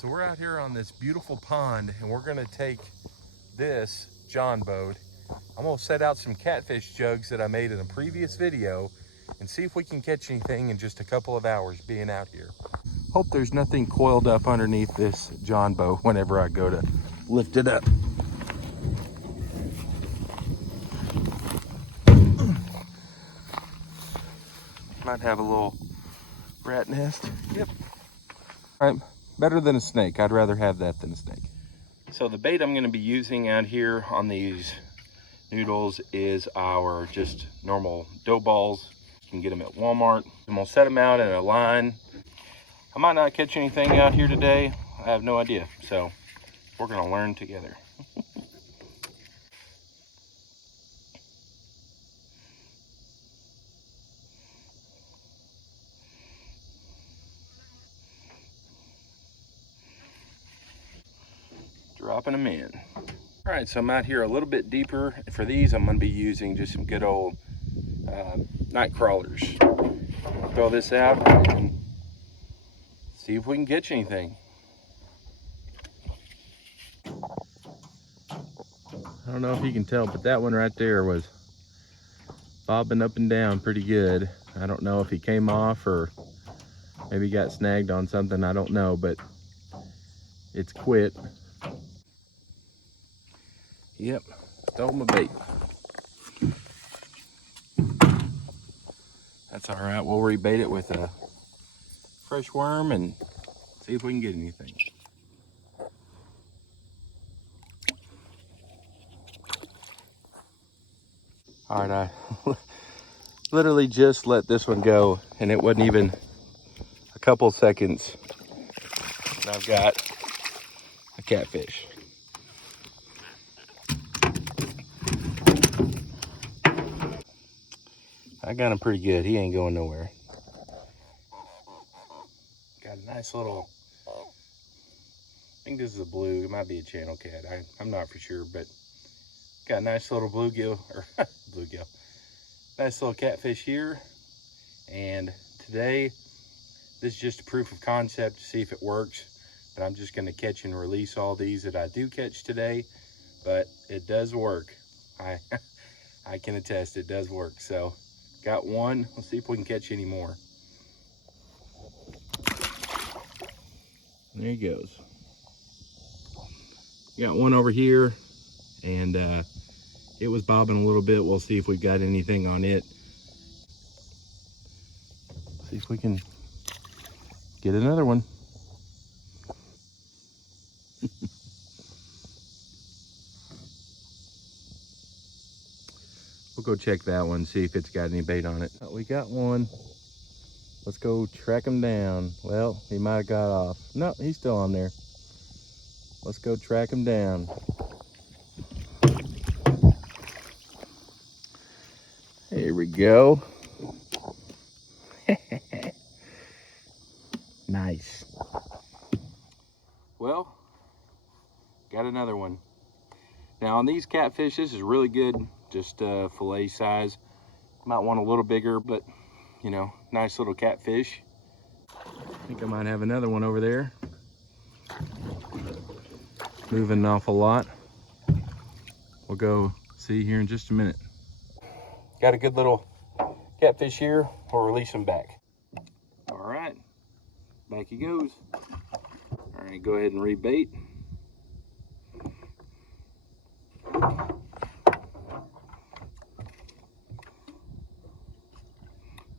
So we're out here on this beautiful pond and we're gonna take this John boat. I'm gonna set out some catfish jugs that I made in a previous video and see if we can catch anything in just a couple of hours being out here. Hope there's nothing coiled up underneath this John boat whenever I go to lift it up. Might have a little rat nest. Yep. All right, better than a snake. I'd rather have that than a snake. So the bait I'm gonna be using out here on these noodles is our just normal dough balls. You can get them at Walmart. I'm gonna set them out in a line. I might not catch anything out here today. I have no idea. So we're gonna learn together. Dropping them in. All right, so I'm out here a little bit deeper. For these, I'm gonna be using just some good old night crawlers. Throw this out and see if we can catch anything. I don't know if you can tell, but that one right there was bobbing up and down pretty good. I don't know if he came off or maybe got snagged on something. I don't know, but it's quit. Yep, throw him a bait. That's all right. We'll rebait it with a fresh worm and see if we can get anything. All right, I literally just let this one go and it wasn't even a couple seconds and I've got a catfish. I got him pretty good. He ain't going nowhere. Got a nice little, I think this is a blue. It might be a channel cat. I'm not for sure, but got a nice little bluegill, or bluegill. Nice little catfish here. And today, this is just a proof of concept to see if it works. But I'm just gonna catch and release all these that I do catch today, but it does work. I can attest it does work. So got one. Let's see if we can catch any more. There he goes. Got one over here, and it was bobbing a little bit. We'll see if we've got anything on it. See if we can get another one. We'll go check that one, see if it's got any bait on it. Oh, we got one. Let's go track him down. Well, he might have got off. No, he's still on there. Let's go track him down. Here we go. Nice. Well, got another one. Now on these catfish, this is really good, just fillet size. Might want a little bigger, but you know, nice little catfish. I think I might have another one over there. Moving an awful lot. We'll go see here in just a minute. Got a good little catfish here. We'll release him back. All right, back he goes. All right, go ahead and rebait.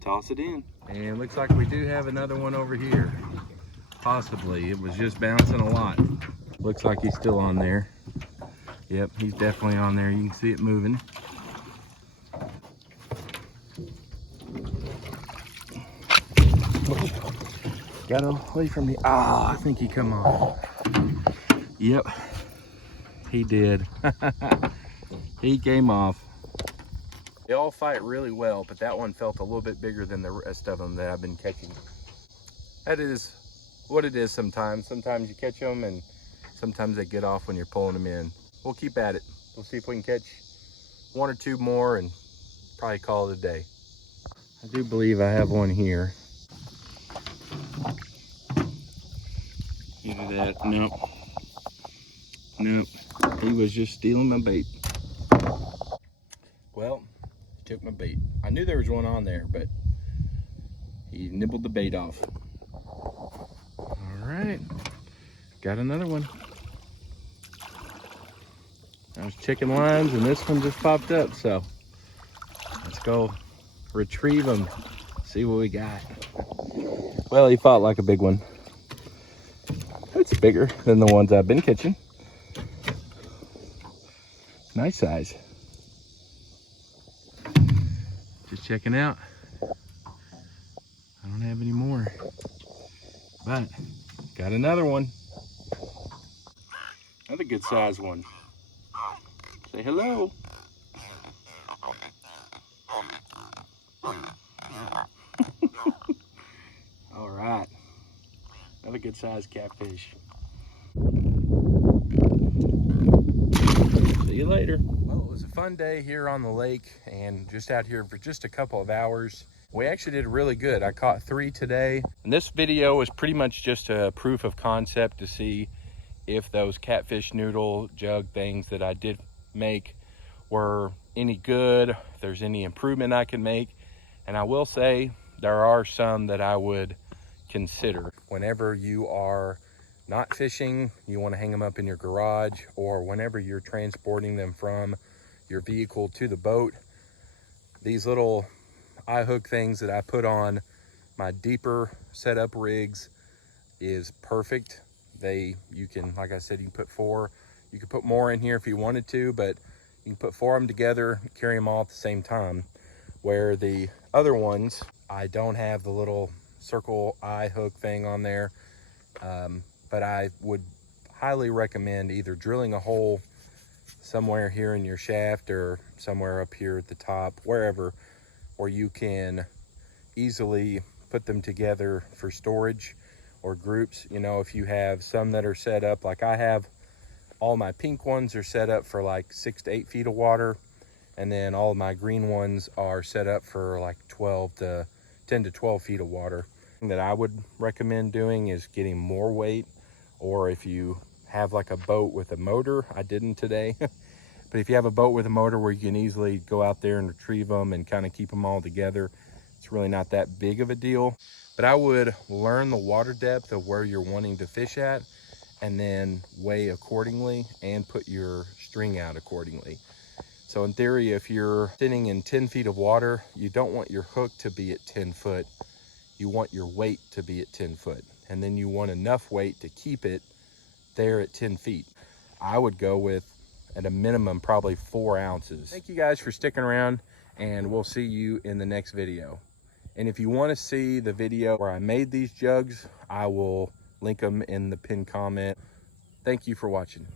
Toss it in. And looks like we do have another one over here. Possibly, it was just bouncing a lot. Looks like he's still on there. Yep, he's definitely on there. You can see it moving. Got him away from me. Ah, I think he come off. Yep, he did. He came off. They all fight really well, but that one felt a little bit bigger than the rest of them that I've been catching. That is what it is sometimes. Sometimes you catch them and sometimes they get off when you're pulling them in. We'll keep at it. We'll see if we can catch one or two more and probably call it a day. I do believe I have one here. Either that, nope. Nope, he was just stealing my bait. Well, he took my bait. I knew there was one on there, but he nibbled the bait off. All right, got another one. I was checking lines and this one just popped up, so let's go retrieve them, see what we got. Well, he fought like a big one. It's bigger than the ones I've been catching. Nice size. Just checking out. I don't have any more, but got another one. Another good size one. Say hello. All right, another good sized catfish. See you later. Well, it was a fun day here on the lake and just out here for just a couple of hours. We actually did really good. I caught 3 today. And this video was pretty much just a proof of concept to see if those catfish noodle jug things that I did make were any good, if there's any improvement I can make. And I will say there are some that I would consider. Whenever you are not fishing, you want to hang them up in your garage, or whenever you're transporting them from your vehicle to the boat, these little eye hook things that I put on my deeper setup rigs is perfect. You can, like I said, you can put 4, you could put more in here if you wanted to, but you can put 4 of them together, carry them all at the same time. Where the other ones, I don't have the little circle eye hook thing on there, but I would highly recommend either drilling a hole somewhere here in your shaft or somewhere up here at the top, wherever, where you can easily put them together for storage or groups. You know, if you have some that are set up, like I have, all my pink ones are set up for like 6 to 8 feet of water, and then all of my green ones are set up for like 10 to 12 feet of water. That I would recommend doing is getting more weight, or if you have like a boat with a motor, I didn't today, but if you have a boat with a motor where you can easily go out there and retrieve them and kind of keep them all together, it's really not that big of a deal. But I would learn the water depth of where you're wanting to fish at, and then weigh accordingly and put your string out accordingly. So in theory, if you're sitting in 10 feet of water, you don't want your hook to be at 10 foot. You want your weight to be at 10 foot. And then you want enough weight to keep it there at 10 feet. I would go with, at a minimum, probably 4 ounces. Thank you guys for sticking around, and we'll see you in the next video. And if you want to see the video where I made these jugs, I will link them in the pinned comment. Thank you for watching.